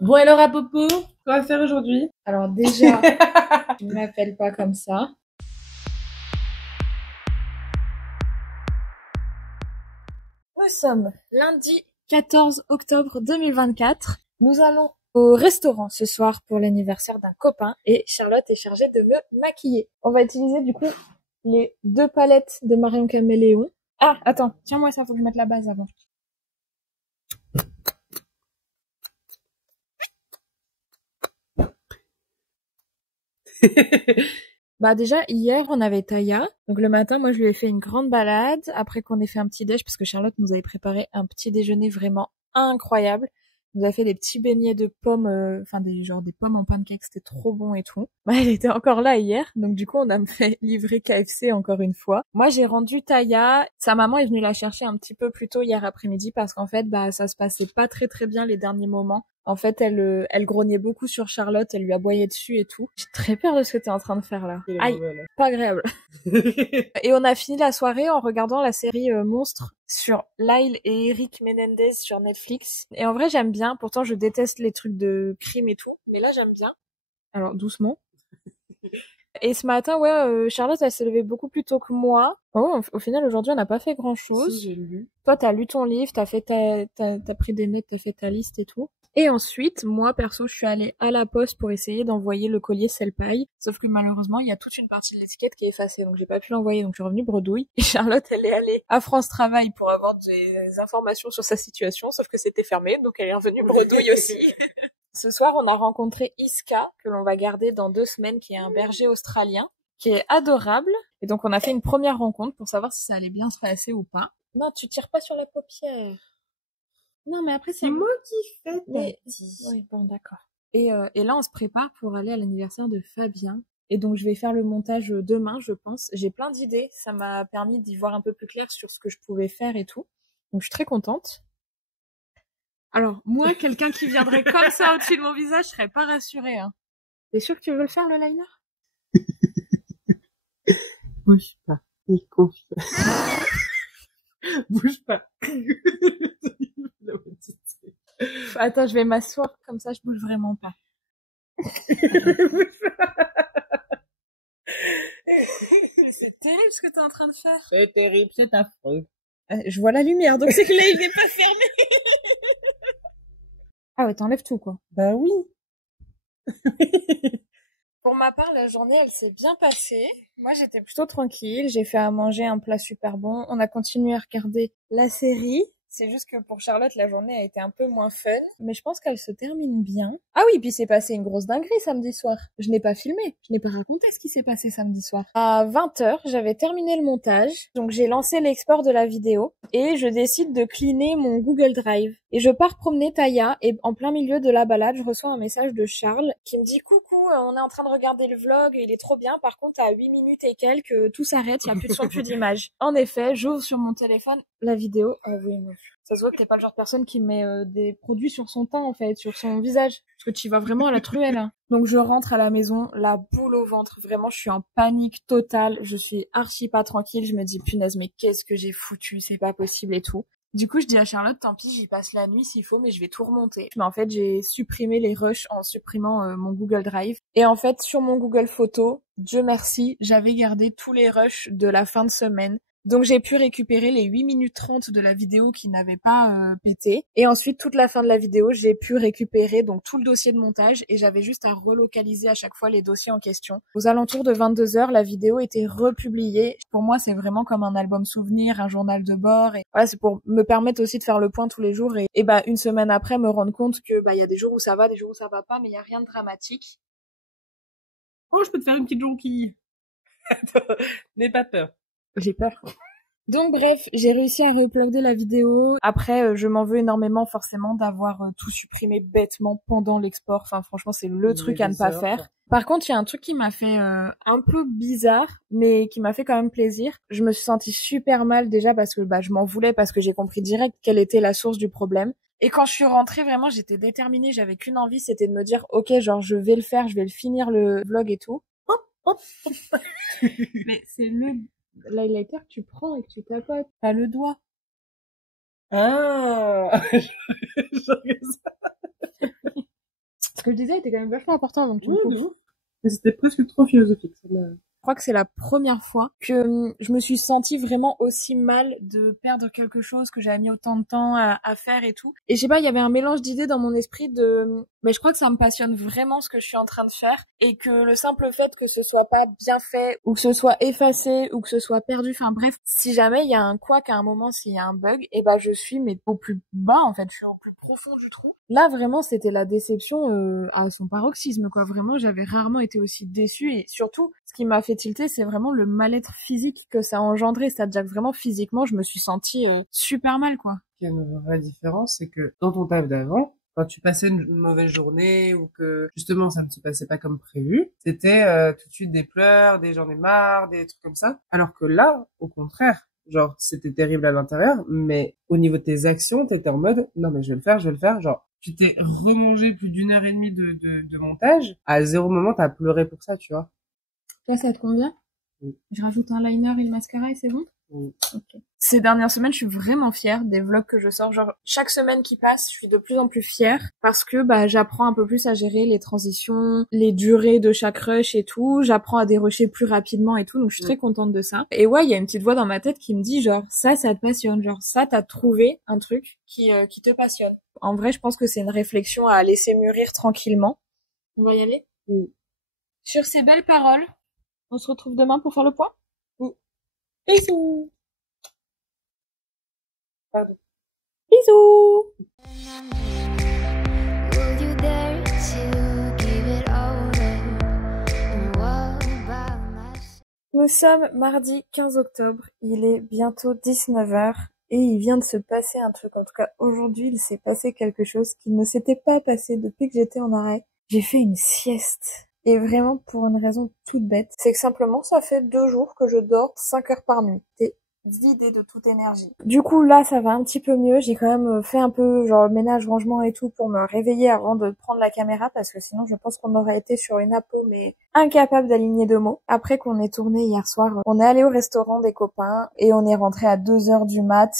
Bon alors à Popo, quoi faire aujourd'hui? Alors déjà, tu ne m'appelles pas comme ça. Nous sommes lundi 14 octobre 2024. Nous allons au restaurant ce soir pour l'anniversaire d'un copain et Charlotte est chargée de me maquiller. On va utiliser du coup les 2 palettes de Marion Caméléon. Ah, attends, tiens-moi ça, faut que je mette la base avant. Bah déjà hier on avait Taya, donc le matin moi je lui ai fait une grande balade après qu'on ait fait un petit déj parce que Charlotte nous avait préparé un petit déjeuner vraiment incroyable. Elle nous a fait des petits beignets de pommes, enfin des pommes en pancake, c'était trop bon et tout. Bah elle était encore là hier, donc du coup on a me fait livrer KFC encore une fois. Moi j'ai rendu Taya, sa maman est venue la chercher un petit peu plus tôt hier après-midi parce qu'en fait bah ça se passait pas très bien les derniers moments. En fait, elle grognait beaucoup sur Charlotte, elle lui aboyait dessus et tout. J'ai très peur de ce que t'es en train de faire là. Aïe, pas agréable. Et on a fini la soirée en regardant la série Monstres sur Lyle et Eric Menendez sur Netflix. Et en vrai, j'aime bien. Pourtant, je déteste les trucs de crime et tout. Mais là, j'aime bien. Alors, doucement. Et ce matin, ouais, Charlotte, elle s'est levée beaucoup plus tôt que moi. Oh, au final, aujourd'hui, on n'a pas fait grand-chose. Si, j'ai lu. Toi, t'as lu ton livre, t'as pris des notes, t'as fait ta liste et tout. Et ensuite, moi, perso, je suis allée à la poste pour essayer d'envoyer le collier Selpaï. Sauf que malheureusement, il y a toute une partie de l'étiquette qui est effacée, donc j'ai pas pu l'envoyer, donc je suis revenue bredouille. Et Charlotte, elle est allée à France Travail pour avoir des informations sur sa situation, sauf que c'était fermé, donc elle est revenue bredouille aussi. Ce soir, on a rencontré Iska, que l'on va garder dans 2 semaines, qui est un berger australien, qui est adorable. Et donc, on a fait une première rencontre pour savoir si ça allait bien se passer ou pas. Non, tu tires pas sur la paupière. Non, mais après, C'est moi qui fais mais oui, bon, d'accord. Et là, on se prépare pour aller à l'anniversaire de Fabien. Et donc, je vais faire le montage demain, je pense. J'ai plein d'idées. Ça m'a permis d'y voir un peu plus clair sur ce que je pouvais faire et tout. Donc, je suis très contente. Alors, moi, quelqu'un qui viendrait comme ça au-dessus de mon visage, je serais pas rassurée, hein. T'es sûr que tu veux le faire, le liner? Bouge pas, il confie. Bouge pas. Attends, je vais m'asseoir, comme ça je bouge vraiment pas. C'est terrible ce que t'es en train de faire. C'est terrible, c'est affreux. Je vois la lumière, donc c'est que là il n'est pas fermé. Ah ouais, t'enlèves tout quoi. Bah oui. Pour ma part, la journée elle s'est bien passée. Moi j'étais plutôt tranquille, j'ai fait à manger un plat super bon. On a continué à regarder la série. C'est juste que pour Charlotte, la journée a été un peu moins fun. Mais je pense qu'elle se termine bien. Ah oui, puis c'est passé une grosse dinguerie samedi soir. Je n'ai pas filmé. Je n'ai pas raconté ce qui s'est passé samedi soir. À 20h, j'avais terminé le montage. Donc j'ai lancé l'export de la vidéo. Et je décide de cleaner mon Google Drive. Et je pars promener Taya. Et en plein milieu de la balade, je reçois un message de Charles qui me dit « Coucou, on est en train de regarder le vlog. Il est trop bien. Par contre, à 8 minutes et quelques, tout s'arrête. Il n'y a plus de son, plus d'image. » En effet, j'ouvre sur mon téléphone la vidéo. Ah oui, meuf. Ça se voit que t'es pas le genre de personne qui met des produits sur son teint, en fait, sur son visage. Parce que tu y vas vraiment à la truelle, hein. Donc je rentre à la maison, la boule au ventre. Vraiment, je suis en panique totale. Je suis archi pas tranquille. Je me dis, punaise, mais qu'est-ce que j'ai foutu? C'est pas possible et tout. Du coup, je dis à Charlotte, tant pis, j'y passe la nuit s'il faut, mais je vais tout remonter. Mais en fait, j'ai supprimé les rushs en supprimant mon Google Drive. Et en fait, sur mon Google Photos, Dieu merci, j'avais gardé tous les rushs de la fin de semaine. Donc j'ai pu récupérer les 8 minutes 30 de la vidéo qui n'avait pas pété. Et ensuite, toute la fin de la vidéo, j'ai pu récupérer donc tout le dossier de montage et j'avais juste à relocaliser à chaque fois les dossiers en question. Aux alentours de 22h, la vidéo était republiée. Pour moi, c'est vraiment comme un album souvenir, un journal de bord. Et voilà, c'est pour me permettre aussi de faire le point tous les jours et bah une semaine après me rendre compte que bah il y a des jours où ça va, des jours où ça va pas, mais il y a rien de dramatique. Oh, je peux te faire une petite jonquille. Attends, n'aie pas peur. J'ai peur. Donc bref, j'ai réussi à réuploader la vidéo. Après, je m'en veux énormément forcément d'avoir tout supprimé bêtement pendant l'export. Enfin franchement, c'est le truc à ne pas faire. Par contre, il y a un truc qui m'a fait un peu bizarre, mais qui m'a fait quand même plaisir. Je me suis sentie super mal déjà parce que bah je m'en voulais parce que j'ai compris direct quelle était la source du problème. Et quand je suis rentrée, vraiment, j'étais déterminée, j'avais qu'une envie, c'était de me dire OK, genre je vais le faire, je vais le finir le vlog et tout. Hop, hop. Mais c'est le l'highlighter que tu prends et que tu tapotes. T'as le doigt. Ah. que je disais était quand même vachement important avant que tu me Oui, coupes. de ouf. Mais c'était presque trop philosophique. Je crois que c'est la première fois que je me suis sentie vraiment aussi mal de perdre quelque chose que j'avais mis autant de temps à faire et tout. Et je sais pas, il y avait un mélange d'idées dans mon esprit mais je crois que ça me passionne vraiment ce que je suis en train de faire et que le simple fait que ce soit pas bien fait ou que ce soit effacé ou que ce soit perdu, enfin bref, si jamais il y a un couac à un moment, s'il y a un bug, et ben je suis mais au plus bas en fait, je suis au plus profond du trou. Là vraiment c'était la déception à son paroxysme quoi. Vraiment j'avais rarement été aussi déçue et surtout ce qui m'a fait tilter c'est vraiment le mal-être physique que ça a engendré. C'est-à-dire que vraiment physiquement je me suis sentie super mal quoi. Il y a une vraie différence, c'est que dans ton taf d'avant, quand tu passais une mauvaise journée ou que justement ça ne se passait pas comme prévu, c'était tout de suite des pleurs, des j'en ai marre, des trucs comme ça. Alors que là, au contraire, genre c'était terrible à l'intérieur, mais au niveau de tes actions, t'étais en mode non mais je vais le faire, genre tu t'es remangé plus d'1 heure et demie de montage, à zéro moment t'as pleuré pour ça, tu vois. Là ça te convient? Oui. Je rajoute un liner et le mascara et c'est bon? Oui. Okay. Ces dernières semaines, je suis vraiment fière des vlogs que je sors. Genre, chaque semaine qui passe, je suis de plus en plus fière parce que j'apprends un peu plus à gérer les transitions, les durées de chaque rush et tout. J'apprends à dérusher plus rapidement et tout. Donc, je suis très contente de ça. Et ouais, il y a une petite voix dans ma tête qui me dit genre, ça te passionne. Genre, ça, t'as trouvé un truc qui te passionne. En vrai, je pense que c'est une réflexion à laisser mûrir tranquillement. On va y aller? Oui. Sur ces belles paroles, on se retrouve demain pour faire le point? Oui. Bisous! Pardon. Bisous! Nous sommes mardi 15 octobre, il est bientôt 19h et il vient de se passer un truc. En tout cas, aujourd'hui, il s'est passé quelque chose qui ne s'était pas passé depuis que j'étais en arrêt. J'ai fait une sieste. Et vraiment pour une raison toute bête. C'est que simplement, ça fait 2 jours que je dors 5 heures par nuit. C'est vidé de toute énergie. Du coup, là, ça va un petit peu mieux. J'ai quand même fait un peu, genre, ménage, rangement et tout pour me réveiller avant de prendre la caméra parce que sinon, je pense qu'on aurait été sur une apo, mais incapable d'aligner 2 mots. Après qu'on ait tourné hier soir, on est allé au restaurant des copains et on est rentré à 2 heures du mat.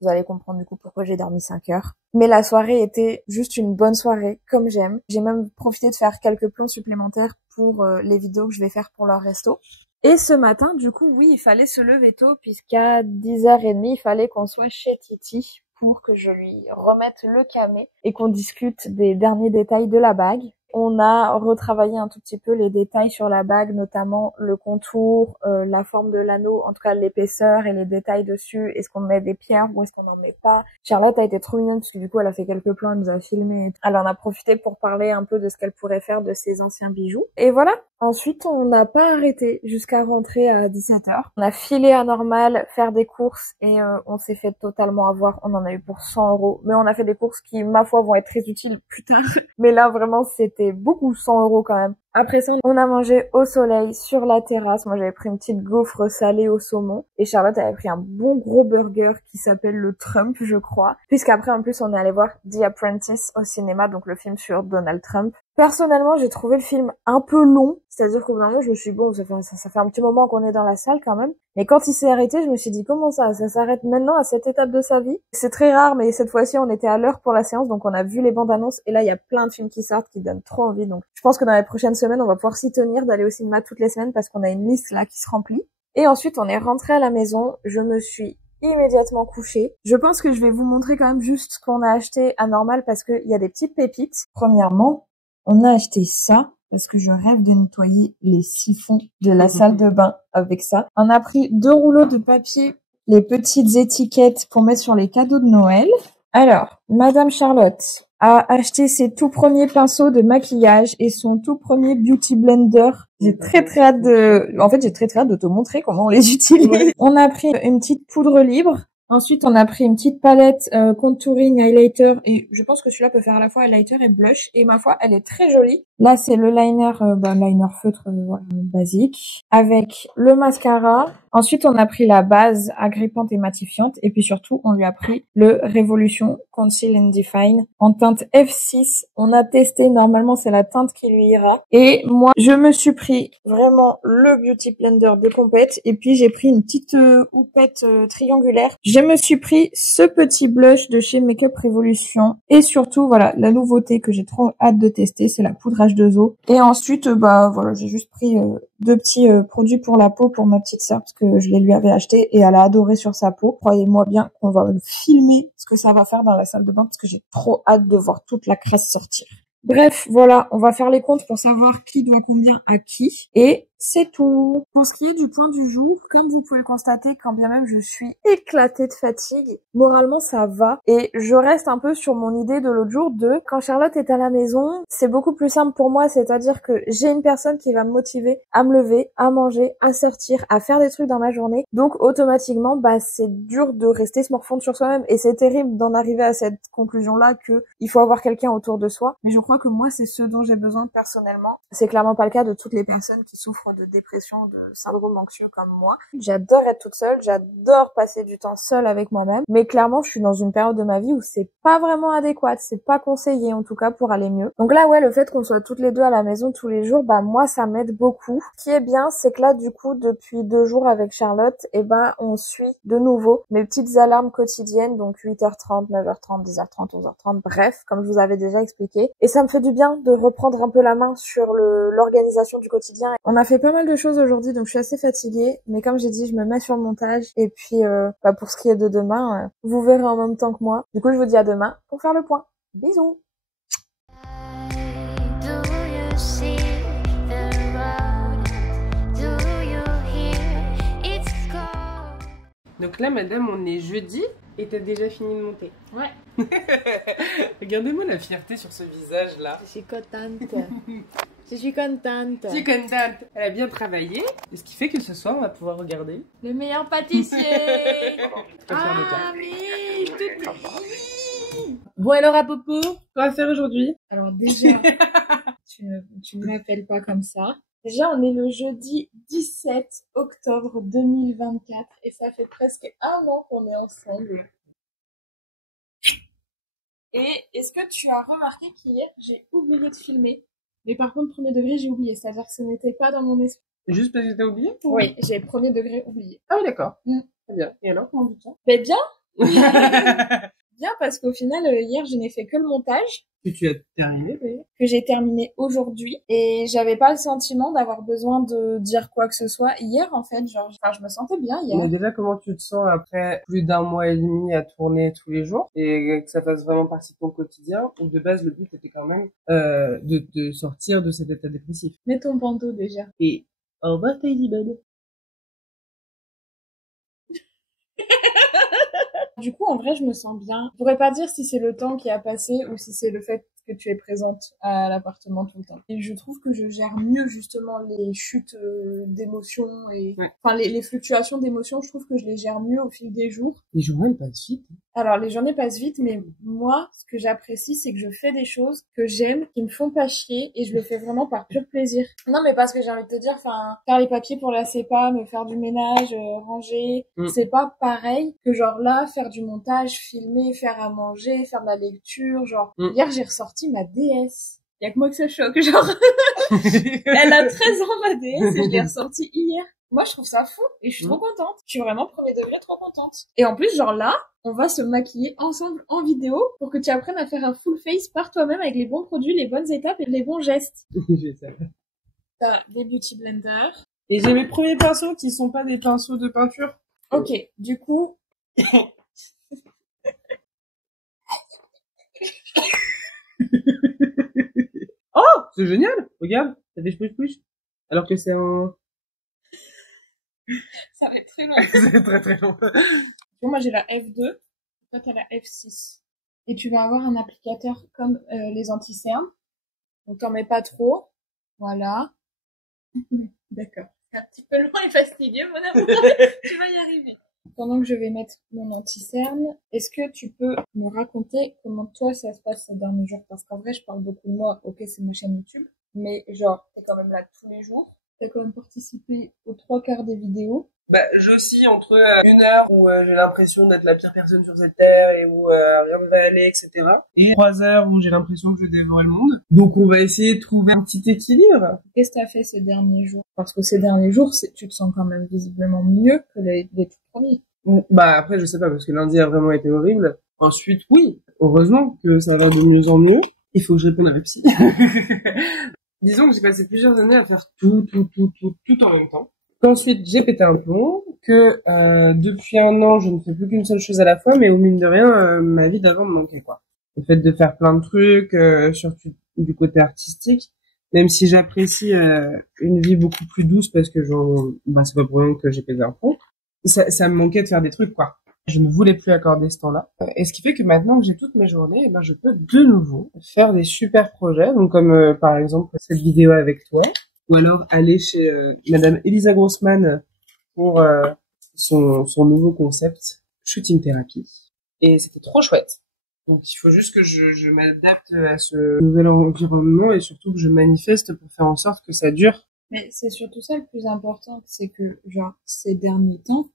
Vous allez comprendre du coup pourquoi j'ai dormi 5 heures. Mais la soirée était juste une bonne soirée, comme j'aime. J'ai même profité de faire quelques plans supplémentaires pour les vidéos que je vais faire pour leur resto. Et ce matin, du coup, oui, il fallait se lever tôt, puisqu'à 10h30, il fallait qu'on soit chez Titi pour que je lui remette le camé et qu'on discute des derniers détails de la bague. On a retravaillé un tout petit peu les détails sur la bague, notamment le contour, la forme de l'anneau, en tout cas l'épaisseur et les détails dessus. Est-ce qu'on met des pierres ou est-ce qu'on n'en met pas? Charlotte a été trop mignonne parce que du coup elle a fait quelques plans, elle nous a filmé. Elle en a profité pour parler un peu de ce qu'elle pourrait faire de ses anciens bijoux. Et voilà. Ensuite, on n'a pas arrêté jusqu'à rentrer à 17h. On a filé à Normal faire des courses et on s'est fait totalement avoir. On en a eu pour 100 €. Mais on a fait des courses qui, ma foi, vont être très utiles plus tard. Mais là, vraiment, c'était beaucoup 100 € quand même. Après ça, on a mangé au soleil sur la terrasse. Moi, j'avais pris une petite gaufre salée au saumon. Et Charlotte avait pris un bon gros burger qui s'appelle le Trump, je crois. Puisqu'après, en plus, on est allé voir The Apprentice au cinéma, donc le film sur Donald Trump. Personnellement, j'ai trouvé le film un peu long. C'est-à-dire qu'au bout d'un moment, je me suis dit, bon, ça fait un petit moment qu'on est dans la salle quand même. Mais quand il s'est arrêté, je me suis dit, comment ça s'arrête maintenant à cette étape de sa vie? C'est très rare, mais cette fois-ci, on était à l'heure pour la séance, donc on a vu les bandes annonces. Et là, il y a plein de films qui sortent qui donnent trop envie. Donc, je pense que dans les prochaines semaines, on va pouvoir s'y tenir d'aller au cinéma toutes les semaines parce qu'on a une liste là qui se remplit. Et ensuite, on est rentré à la maison. Je me suis immédiatement couchée. Je pense que je vais vous montrer quand même juste ce qu'on a acheté à Normal parce qu'il y a des petites pépites. Premièrement, on a acheté ça parce que je rêve de nettoyer les siphons de la salle de bain avec ça. On a pris 2 rouleaux de papier, les petites étiquettes pour mettre sur les cadeaux de Noël. Alors, Madame Charlotte a acheté ses tout premiers pinceaux de maquillage et son tout premier beauty blender. J'ai très hâte de te montrer comment on les utilise. Ouais. On a pris une petite poudre libre. Ensuite, on a pris une petite palette contouring highlighter et je pense que celui-là peut faire à la fois highlighter et blush et ma foi, elle est très jolie. Là, c'est le liner, liner feutre basique avec le mascara. Ensuite, on a pris la base agrippante et matifiante et puis surtout, on lui a pris le Revolution Conceal and Define en teinte F6. On a testé, normalement, c'est la teinte qui lui ira. Et moi, je me suis pris vraiment le Beauty Blender de compète et puis j'ai pris une petite houppette triangulaire. je me suis pris ce petit blush de chez Makeup Revolution. Et surtout, voilà, la nouveauté que j'ai trop hâte de tester, c'est la poudre H2O. Et ensuite, bah voilà, j'ai juste pris deux petits produits pour la peau pour ma petite sœur parce que je les lui avais achetés et elle a adoré sur sa peau. Croyez-moi bien qu'on va filmer ce que ça va faire dans la salle de bain parce que j'ai trop hâte de voir toute la crasse sortir. Bref, voilà, on va faire les comptes pour savoir qui doit combien à qui. Et c'est tout. Pour ce qui est du point du jour, comme vous pouvez le constater, quand bien même je suis éclatée de fatigue, moralement ça va. Et je reste un peu sur mon idée de l'autre jour de quand Charlotte est à la maison, c'est beaucoup plus simple pour moi, c'est-à-dire que j'ai une personne qui va me motiver à me lever, à manger, à sortir, à faire des trucs dans ma journée. Donc automatiquement, bah c'est dur de rester se morfondre sur soi-même et c'est terrible d'en arriver à cette conclusion-là que il faut avoir quelqu'un autour de soi. Mais je crois que moi c'est ce dont j'ai besoin personnellement. C'est clairement pas le cas de toutes les personnes qui souffrent de dépression, de syndrome anxieux comme moi. J'adore être toute seule, j'adore passer du temps seule avec moi-même, mais clairement je suis dans une période de ma vie où c'est pas vraiment adéquat, c'est pas conseillé en tout cas pour aller mieux. Donc là ouais, le fait qu'on soit toutes les deux à la maison tous les jours, bah moi ça m'aide beaucoup. Ce qui est bien, c'est que là du coup depuis 2 jours avec Charlotte, et ben on suit de nouveau mes petites alarmes quotidiennes, donc 8h30, 9h30, 10h30, 11h30, bref, comme je vous avais déjà expliqué. Et ça me fait du bien de reprendre un peu la main sur l'organisation du quotidien. On a fait pas mal de choses aujourd'hui, donc je suis assez fatiguée. Mais comme j'ai dit, je me mets sur le montage. Et puis, bah, pour ce qui est de demain, vous verrez en même temps que moi. Du coup, je vous dis à demain pour faire le point. Bisous! Donc là, madame, on est jeudi et t'as déjà fini de monter. Ouais. Regardez-moi la fierté sur ce visage-là. Je suis contente. Je suis contente. Je suis contente. Elle a bien travaillé. Et ce qui fait que ce soir, on va pouvoir regarder Le meilleur pâtissier. Ah, mais tout... Bon, alors à Popo, quoi faire aujourd'hui? Alors déjà, tu ne m'appelles pas comme ça. Déjà, on est le jeudi 17 octobre 2024 et ça fait presque 1 an qu'on est ensemble. Et est-ce que tu as remarqué qu'hier, j'ai oublié de filmer? Mais par contre, premier degré, j'ai oublié. C'est-à-dire que ce n'était pas dans mon esprit. Juste parce que t'as oublié? Oui, j'ai premier degré oublié. Ah oui, d'accord. Très bien. Et alors, comment tu te sens? Mais bien. Bien, parce qu'au final, hier, je n'ai fait que le montage. Que tu as terminé, oui. Que j'ai terminé aujourd'hui. Et j'avais pas le sentiment d'avoir besoin de dire quoi que ce soit hier, en fait. Genre, enfin, je me sentais bien hier. Mais déjà, comment tu te sens après plus d'1 mois et demi à tourner tous les jours et que ça fasse vraiment partie de ton quotidien, ou de base, le but était quand même de sortir de cet état dépressif. Mets ton bandeau déjà. Et au revoir, Teddy Bud. Du coup, en vrai, je me sens bien. Je pourrais pas dire si c'est le temps qui a passé ou si c'est le fait que tu es présente à l'appartement tout le temps. Et je trouve que je gère mieux justement les chutes d'émotions et enfin les fluctuations d'émotions. Je trouve que je les gère mieux au fil des jours. Les journées passent vite. Alors les journées passent vite, mais moi, ce que j'apprécie, c'est que je fais des choses que j'aime, qui me font pas chier, et je le fais vraiment par pur plaisir. Non, mais parce que j'ai envie de te dire, enfin, faire les papiers pour la CEPA, me faire du ménage, ranger, c'est pas pareil que genre là, faire du montage, filmer, faire à manger, faire de la lecture, genre. Hier, j'ai ressorti ma DS. Y a que moi que ça choque, genre. Elle a 13 ans, ma DS, et je l'ai ressortie hier. Moi, je trouve ça fou, et je suis trop contente. Je suis vraiment premier degré trop contente. Et en plus, genre là, on va se maquiller ensemble en vidéo pour que tu apprennes à faire un full face par toi-même avec les bons produits, les bonnes étapes et les bons gestes. T'as des beauty blenders. Et j'ai mes premiers pinceaux qui sont pas des pinceaux de peinture. Ok, du coup... Oh, c'est génial. Regarde, ça fait push-push. Alors que c'est un... Ça va être très long. C'est très très long. Moi, j'ai la F2. Toi, t'as la F6. Et tu vas avoir un applicateur comme les anti-cernes. Donc, t'en mets pas trop. Voilà. D'accord. C'est un petit peu long et fastidieux, mon amour. Tu vas y arriver. Pendant que je vais mettre mon anti-cerne, est-ce que tu peux me raconter comment toi ça se passe ces derniers jours? Parce qu'en vrai, je parle beaucoup de moi. Ok, c'est ma chaîne YouTube. Mais genre, t'es quand même là tous les jours. T'as quand même participé aux 3/4 des vidéos. Bah, j'oscille entre 1 heure où j'ai l'impression d'être la pire personne sur cette terre et où rien ne va aller, etc. Et 3 heures où j'ai l'impression que je dévore le monde. Donc on va essayer de trouver un petit équilibre. Qu'est-ce que t'as fait ces derniers jours? Parce que ces derniers jours, tu te sens quand même visiblement mieux que les tout premiers. Bah après je sais pas parce que lundi a vraiment été horrible. Ensuite oui, heureusement que ça va de mieux en mieux. Il faut que je réponde à ma psy. Disons que j'ai passé plusieurs années à faire tout en même temps. Qu'ensuite j'ai pété un plomb, que depuis un an je ne fais plus qu'une seule chose à la fois, mais au mine de rien ma vie d'avant me manquait quoi. Le fait de faire plein de trucs, surtout du côté artistique, même si j'apprécie une vie beaucoup plus douce parce que c'est pas pour rien que j'ai pété un plomb. Ça me manquait de faire des trucs, quoi. Je ne voulais plus accorder ce temps-là. Et ce qui fait que maintenant que j'ai toutes mes journées, eh ben, je peux de nouveau faire des super projets. Donc, comme, par exemple, cette vidéo avec toi. Ou alors aller chez Madame Elisa Grossman pour son nouveau concept, Shooting Therapy. Et c'était trop chouette. Donc, il faut juste que je m'adapte à ce nouvel environnement et surtout que je manifeste pour faire en sorte que ça dure. Mais c'est surtout ça le plus important, c'est que, genre, ces derniers temps,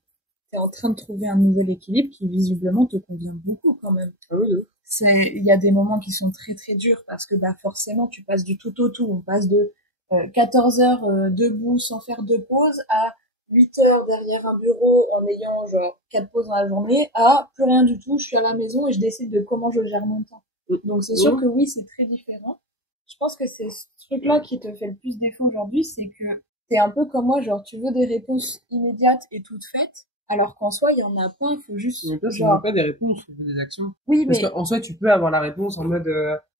t'es en train de trouver un nouvel équilibre qui, visiblement, te convient beaucoup, quand même. Ah oui, oui. Il y a des moments qui sont très très durs parce que, bah, forcément, tu passes du tout au tout. On passe de 14 heures debout sans faire de pause à 8 heures derrière un bureau en ayant, genre, 4 pauses dans la journée à plus rien du tout, je suis à la maison et je décide de comment je gère mon temps. Donc, c'est sûr que oui, c'est très différent. Je pense que c'est ce truc-là qui te fait le plus défaut aujourd'hui, c'est que t'es un peu comme moi, genre tu veux des réponses immédiates et toutes faites, alors qu'en soi il y en a pas, il faut juste Mais toi, genre... pas des réponses, tu fais des actions. Oui, Parce mais qu'en soi, tu peux avoir la réponse en mode,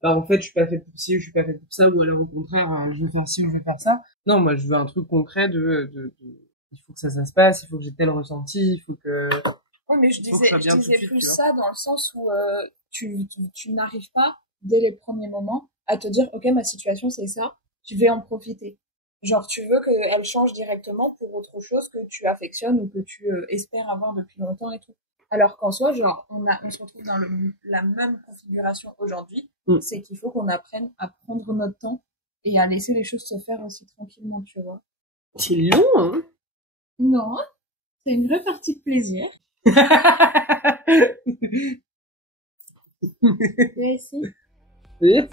en fait, je suis pas fait pour ci, je suis pas fait pour ça, ou alors au contraire, je vais faire ci, ou je vais faire ça. Non, moi, je veux un truc concret il faut que ça se passe, il faut que j'ai tel ressenti, il faut que... ouais, mais je il faut que disais ça soit bien tout de plus suite, tu vois. ça dans le sens où tu n'arrives pas dès les premiers moments à te dire ok, ma situation c'est ça, je vais en profiter. Genre tu veux qu'elle change directement pour autre chose que tu affectionnes ou que tu espères avoir depuis longtemps et tout. Alors qu'en soi, genre on se retrouve dans la même configuration aujourd'hui, c'est qu'il faut qu'on apprenne à prendre notre temps et à laisser les choses se faire aussi tranquillement, tu vois. C'est long, hein? Non, c'est une vraie partie de plaisir. Et si. Oui.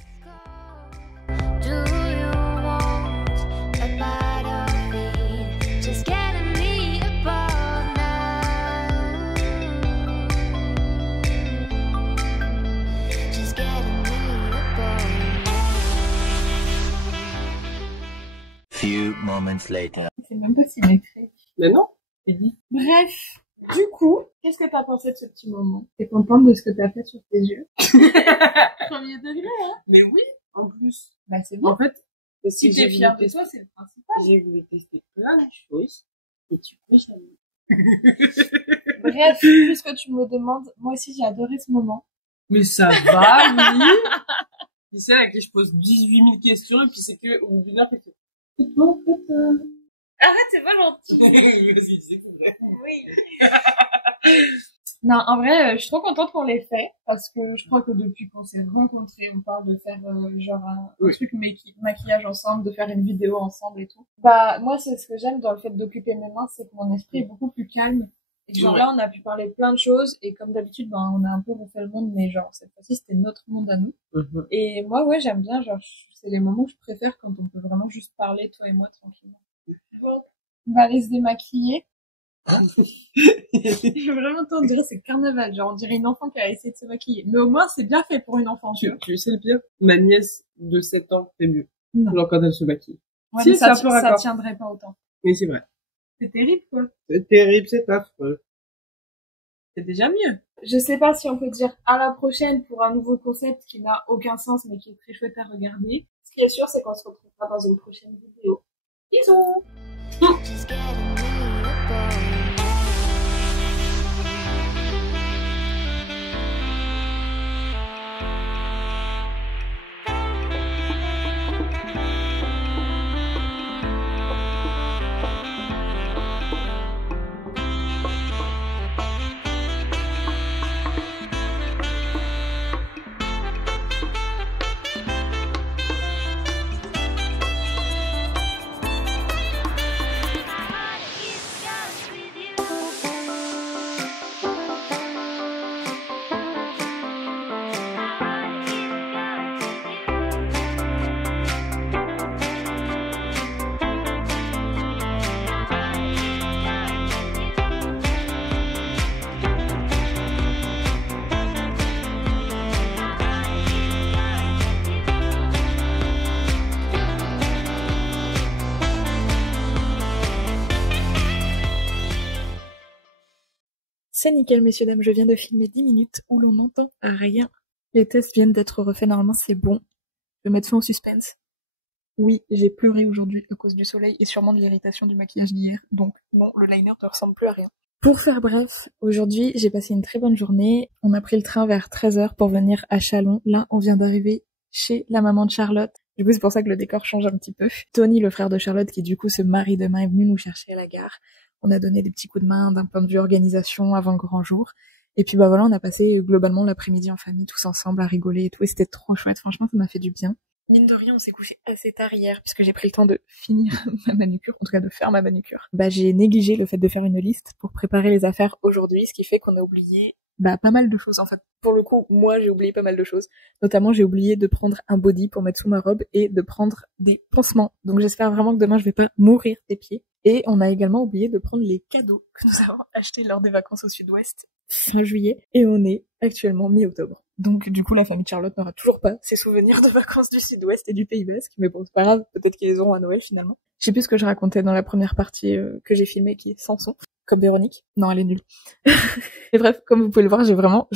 Few moments later. C'est même pas si écrit. Mais non. Bref, du coup, qu'est-ce que t'as pensé de ce petit moment? T'es contente de ce que t'as fait sur tes yeux? Premier degré, hein? Mais oui, en plus. Bah c'est bon. En fait, Si t'es fière de toi, c'est le principal. J'ai voulu tester plein de choses. Et tu peux jamais. Bref, puisque tu me demandes, moi aussi j'ai adoré ce moment. Mais ça va, oui. Tu sais, à qui je pose 18 000 questions et puis c'est que, au bout d'une heure, tu fais, et toi, en fait, Arrête, c'est pas gentil. Vas-y, c'est vrai. Oui. Non, en vrai, je suis trop contente qu'on l'ait fait parce que je crois que depuis qu'on s'est rencontrés, on parle de faire genre un truc maquillage ensemble, de faire une vidéo ensemble et tout. Bah moi, c'est ce que j'aime dans le fait d'occuper mes mains, c'est que mon esprit est beaucoup plus calme. Et que, genre là, on a pu parler de plein de choses et comme d'habitude, ben on a un peu refait le monde, mais genre cette fois-ci, c'était notre monde à nous. Et moi, ouais, j'aime bien. Genre, c'est les moments que je préfère quand on peut vraiment juste parler toi et moi tranquillement. Bon, on va aller se démaquiller. Je veux vraiment t'en dire, c'est carnaval. Genre, on dirait une enfant qui a essayé de se maquiller. Mais au moins, c'est bien fait pour une enfant. Tu sais le pire? Ma nièce de 7 ans fait mieux. Non. Genre quand elle se maquille. Ouais, Si, mais ça ça tiendrait pas autant. Oui, c'est vrai. C'est terrible, quoi. C'est terrible, c'est affreux. C'est déjà mieux. Je sais pas si on peut dire à la prochaine pour un nouveau concept qui n'a aucun sens, mais qui est très chouette à regarder. Ce qui est sûr, c'est qu'on se retrouvera dans une prochaine vidéo. Bisous! C'est nickel, messieurs, dames, je viens de filmer 10 minutes où l'on n'entend rien. Les tests viennent d'être refaits, normalement c'est bon. Je vais mettre fin au suspense. Oui, j'ai pleuré aujourd'hui à cause du soleil et sûrement de l'irritation du maquillage d'hier, donc non, le liner ne ressemble plus à rien. Pour faire bref, aujourd'hui j'ai passé une très bonne journée. On a pris le train vers 13h pour venir à Chalon. Là, on vient d'arriver chez la maman de Charlotte. Du coup, c'est pour ça que le décor change un petit peu. Tony, le frère de Charlotte, qui du coup se marie demain, est venu nous chercher à la gare. On a donné des petits coups de main d'un point de vue organisation avant le grand jour. Et puis bah voilà, on a passé globalement l'après-midi en famille, tous ensemble, à rigoler et tout. Et c'était trop chouette, franchement, ça m'a fait du bien. Mine de rien, on s'est couché assez tard hier, puisque j'ai pris le temps de finir ma manucure, en tout cas de faire ma manucure. Bah j'ai négligé le fait de faire une liste pour préparer les affaires aujourd'hui, ce qui fait qu'on a oublié pas mal de choses en fait. Pour le coup, moi j'ai oublié pas mal de choses. Notamment j'ai oublié de prendre un body pour mettre sous ma robe et de prendre des pansements. Donc j'espère vraiment que demain je vais pas mourir des pieds. Et on a également oublié de prendre les cadeaux que nous avons achetés lors des vacances au sud-ouest fin juillet. Et on est actuellement mi-octobre. Donc du coup la famille de Charlotte n'aura toujours pas ses souvenirs de vacances du sud-ouest et du Pays Basque. Mais bon c'est pas grave, peut-être qu'ils les auront à Noël finalement. Je sais plus ce que je racontais dans la première partie que j'ai filmée qui est sans son. Comme Véronique. Non, elle est nulle. Et bref, comme vous pouvez le voir, j'ai vraiment,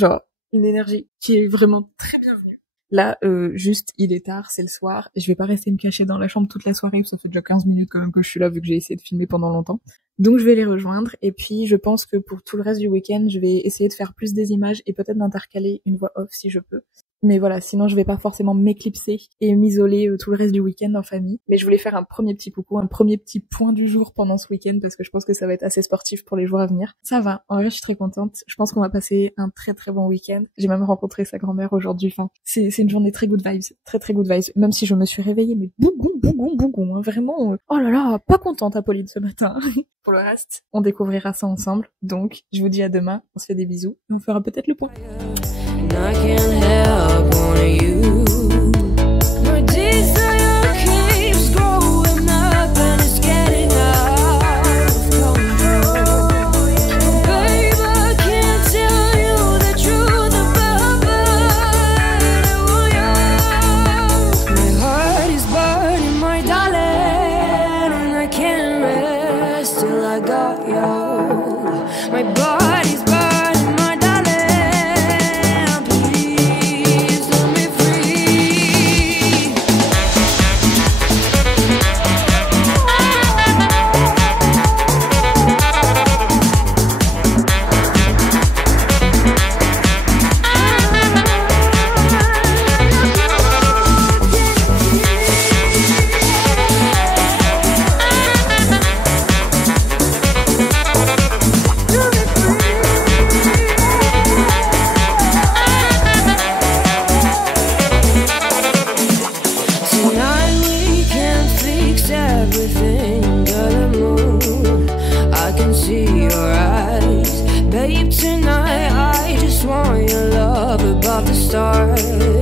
une énergie qui est vraiment très bienvenue. Là, juste, il est tard, c'est le soir, et je vais pas rester me cacher dans la chambre toute la soirée, ça fait déjà 15 minutes quand même que je suis là, vu que j'ai essayé de filmer pendant longtemps. Donc je vais les rejoindre, et puis je pense que pour tout le reste du week-end, je vais essayer de faire plus des images, et peut-être d'intercaler une voix off si je peux. Mais voilà, sinon je vais pas forcément m'éclipser et m'isoler tout le reste du week-end en famille. Mais je voulais faire un premier petit coucou, un premier petit point du jour pendant ce week-end parce que je pense que ça va être assez sportif pour les jours à venir. Ça va, en vrai je suis très contente. Je pense qu'on va passer un très très bon week-end. J'ai même rencontré sa grand-mère aujourd'hui. Enfin, c'est une journée très good vibes, très très good vibes. Même si je me suis réveillée, mais bougon, hein, vraiment. Oh là là, pas contente Apolline ce matin. Pour le reste, on découvrira ça ensemble. Donc, je vous dis à demain. On se fait des bisous et on fera peut-être le point. I can't help wanting you. My desire keeps growing up and it's getting out of control. Babe, I can't tell you the truth about you. My heart is burning, my darling, and I can't rest till I got you. My body's burning. Babe, tonight I just want your love above the stars.